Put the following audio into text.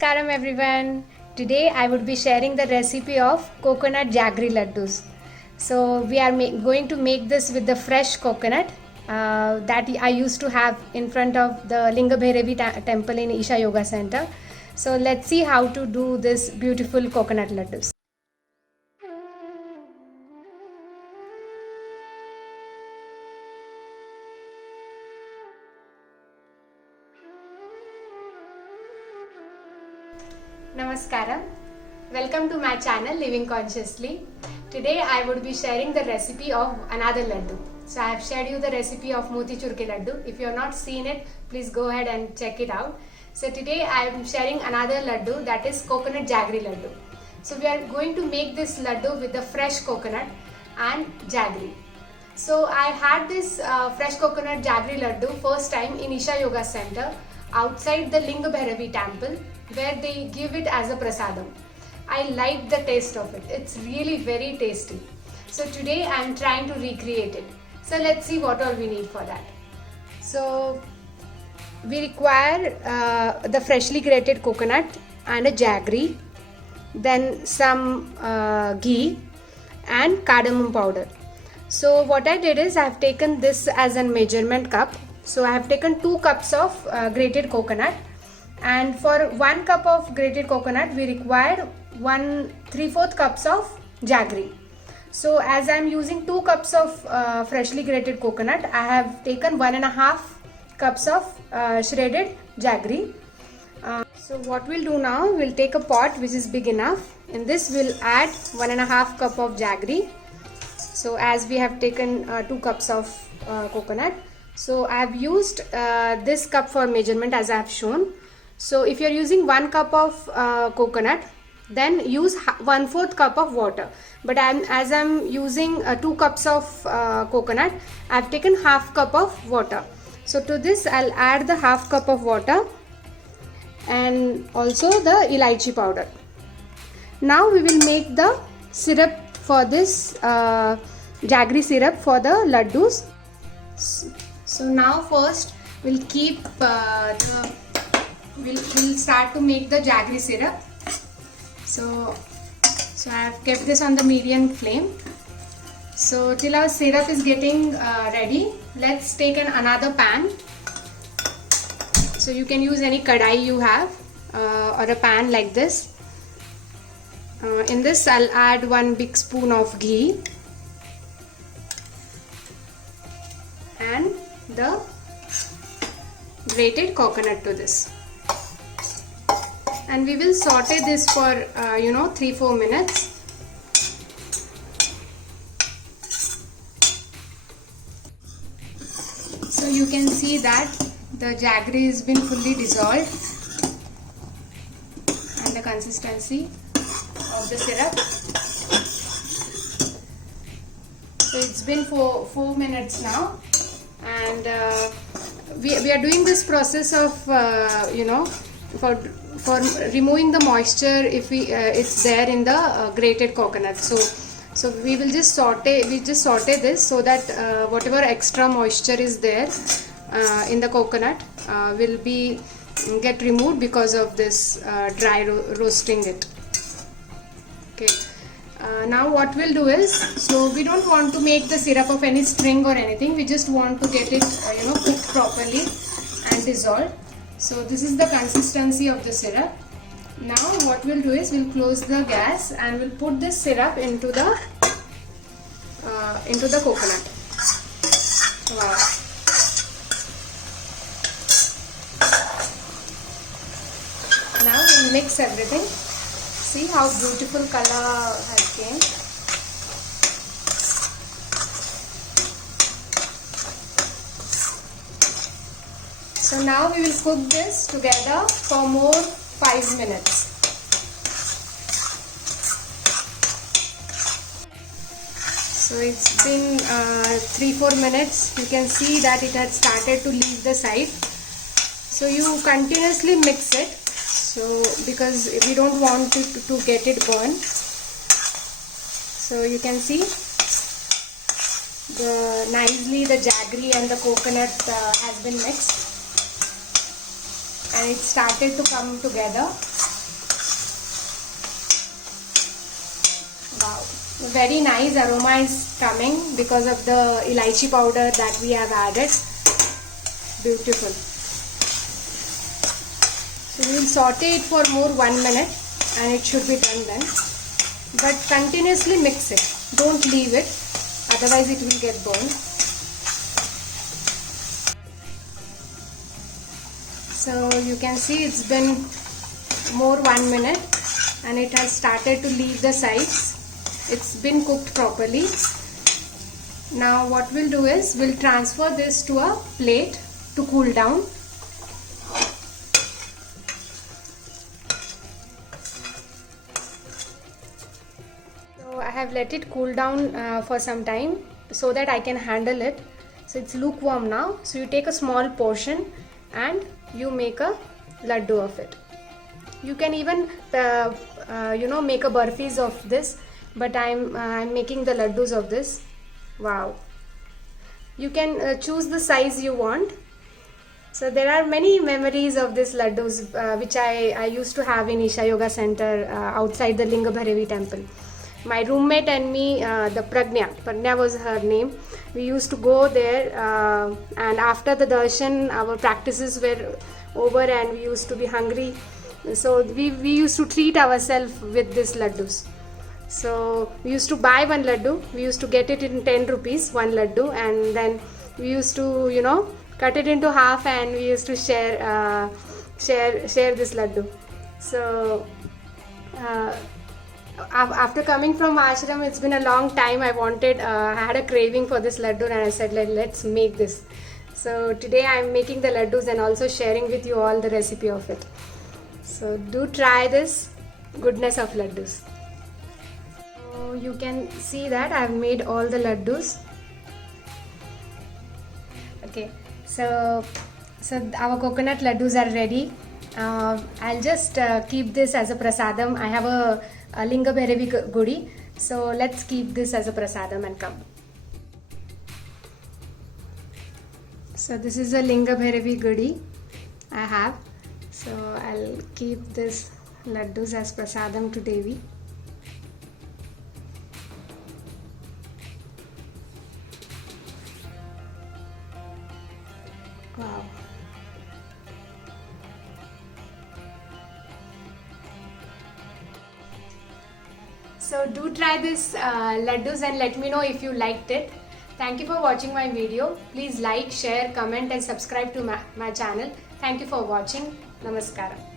Namaskaram everyone. Today I would be sharing the recipe of coconut jaggery laddus. So we are going to make this with the fresh coconut that I used to have in front of the Linga Bhairavi temple in Isha Yoga Center. So let's see how to do this beautiful coconut laddus. Namaskaram. Welcome to my channel Living Consciously. Today I would be sharing the recipe of another laddu. So I have shared you the recipe of motichur ke laddu. If you have not seen it, please go ahead and check it out. So today I am sharing another laddu, that is coconut jaggery laddu. So we are going to make this laddu with the fresh coconut and jaggery. So I had this fresh coconut jaggery laddu first time in Isha Yoga Center outside the Linga Bhairavi temple, where they give it as a prasadam. I like the taste of it. It's really very tasty. So today I am trying to recreate it. So let's see what all we need for that. So we require the freshly grated coconut and a jaggery, then some ghee and cardamom powder. So what I did is I have taken this as a measurement cup. So I have taken 2 cups of grated coconut, and for 1 cup of grated coconut we require 1/3 cups of jaggery. So as I am using 2 cups of freshly grated coconut, I have taken 1.5 cups of shredded jaggery. So what we'll do now, we'll take a pot which is big enough. In this we'll add 1.5 cup of jaggery. So as we have taken 2 cups of coconut, so I have used this cup for measurement as I have shown. So if you are using 1 cup of coconut, then use 1/4 cup of water. But as I'm using 2 cups of coconut, I have taken half cup of water. So to this I'll add the half cup of water and also the elaichi powder. Now we will make the syrup for this jaggery syrup for the laddus. So now first we'll keep we'll start to make the jaggery syrup. So I have kept this on the medium flame. So till our syrup is getting ready, let's take another pan. So you can use any kadai you have or a pan like this. In this I'll add 1 big spoon of ghee and the grated coconut to this, and we will saute this for 3-4 minutes. So you can see that the jaggery has been fully dissolved and the consistency of the syrup. So it's been 4 minutes now, and we are doing this process of for removing the moisture if it's there in the grated coconut. So we will just saute this so that whatever extra moisture is there in the coconut will get removed because of this dry roasting it. Okay. Now what we'll do is, so we don't want to make the syrup of any string or anything. We just want to get it cooked properly and dissolved. So this is the consistency of the syrup. Now what we'll do is we'll close the gas and we'll put this syrup into the coconut. Wow. Now we'll mix everything. See how beautiful color has came. So now we will cook this together for more 5 minutes. So it's been 3-4 minutes. You can see that it has started to leave the side. So you continuously mix it. So because we don't want to get it burned. So you can see nicely the jaggery and the coconut has been mixed, and it started to come together. Wow, very nice aroma is coming because of the elaichi powder that we have added. Beautiful. So we will saute it for more 1 minute and it should be done then. But continuously mix it. Don't leave it, otherwise it will get burned. So you can see it's been more 1 minute and it has started to leave the sides. It's been cooked properly. Now what we'll do is we'll transfer this to a plate to cool down. So I have let it cool down for some time so that I can handle it. So it's lukewarm now. So you take a small portion and you make a laddu of it. You can even make a burfis of this, but I'm making the laddus of this. Wow. You can choose the size you want. So there are many memories of this laddus which I used to have in Isha Yoga Center outside the Linga Bhairavi temple. My roommate and me, the Pragnya was her name. We used to go there and after the darshan our practices were over and we used to be hungry. So we used to treat ourselves with this laddus. So we used to buy one laddu. We used to get it in 10 rupees, one laddu, and then we used to, cut it into half and we used to share this laddu. So after coming from ashram, it's been a long time. I had a craving for this laddu and I said, let's make this. So today I'm making the laddus and also sharing with you all the recipe of it. So do try this goodness of laddus. So you can see that I've made all the laddus. Okay, so our coconut laddus are ready. I'll just keep this as a prasadam. I have a Linga Bhairavi Gudi. So let's keep this as a prasadam and come. So this is a Linga Bhairavi Gudi I have. So I'll keep this laddus as prasadam to Devi. Wow. So do try this laddus and let me know if you liked it. Thank you for watching my video. Please like, share, comment and subscribe to my channel. Thank you for watching. Namaskaram.